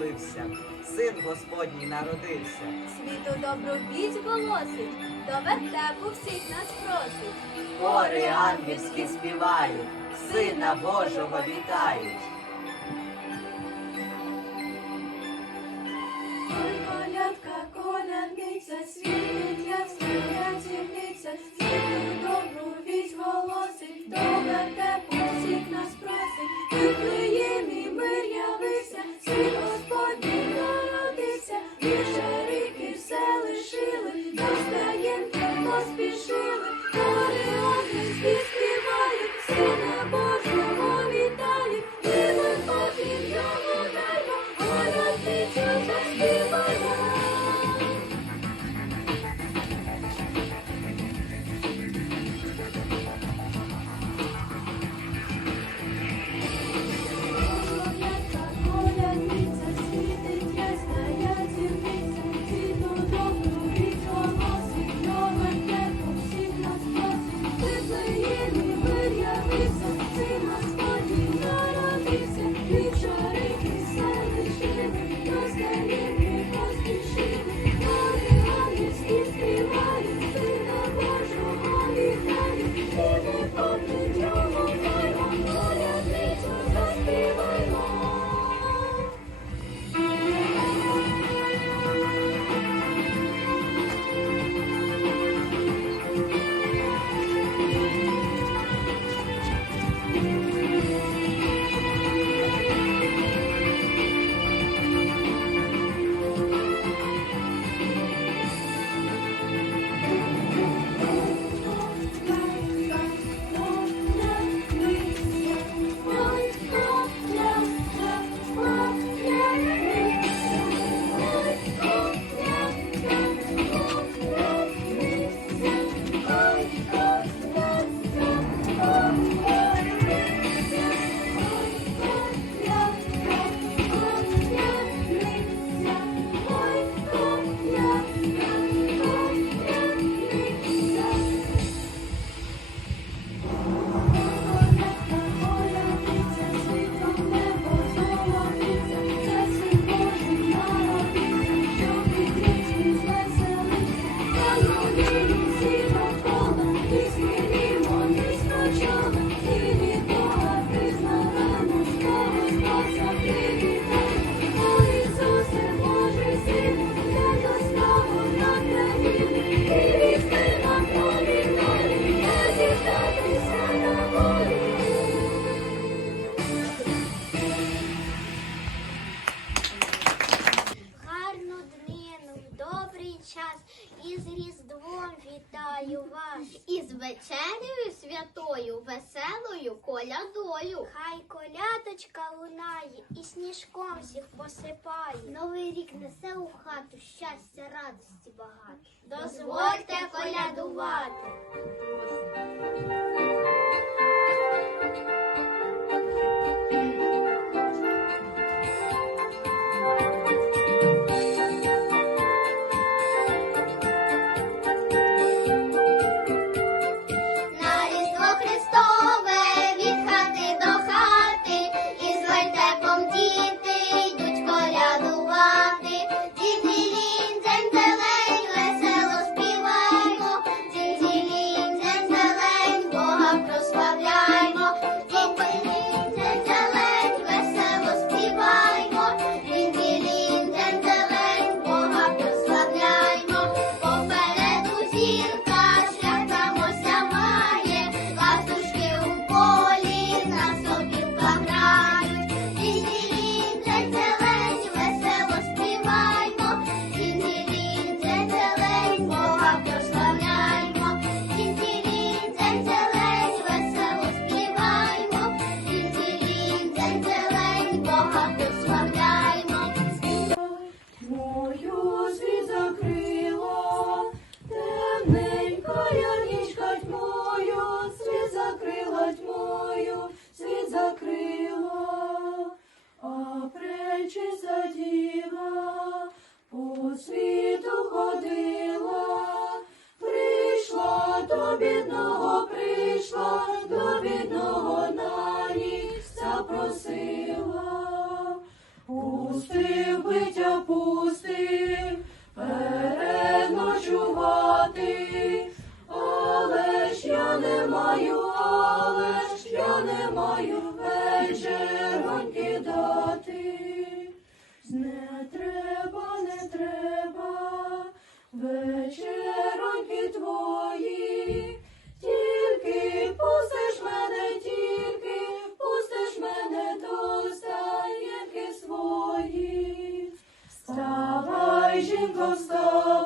явився, син Господній народився. Світу добру добробіч голосить, до вертепу всіх нас просить. Хори ангельські співають, сина Божого вітають. Ой, колядка, коляниця, світить ясна дівниця, світу добру віч голосить, до вертепу всіх нас просить. колядою, колядою. Хай колядочка лунає і сніжком всіх посипає. Новий рік несе у хату щастя, радості багато. Дозвольте колядувати. до бідного на ніч запросила, пусти, биття пусти, переночувати, але ж я не маю, але ж я не маю вечероньки дати. Не треба, не треба вечероньки твої. Deus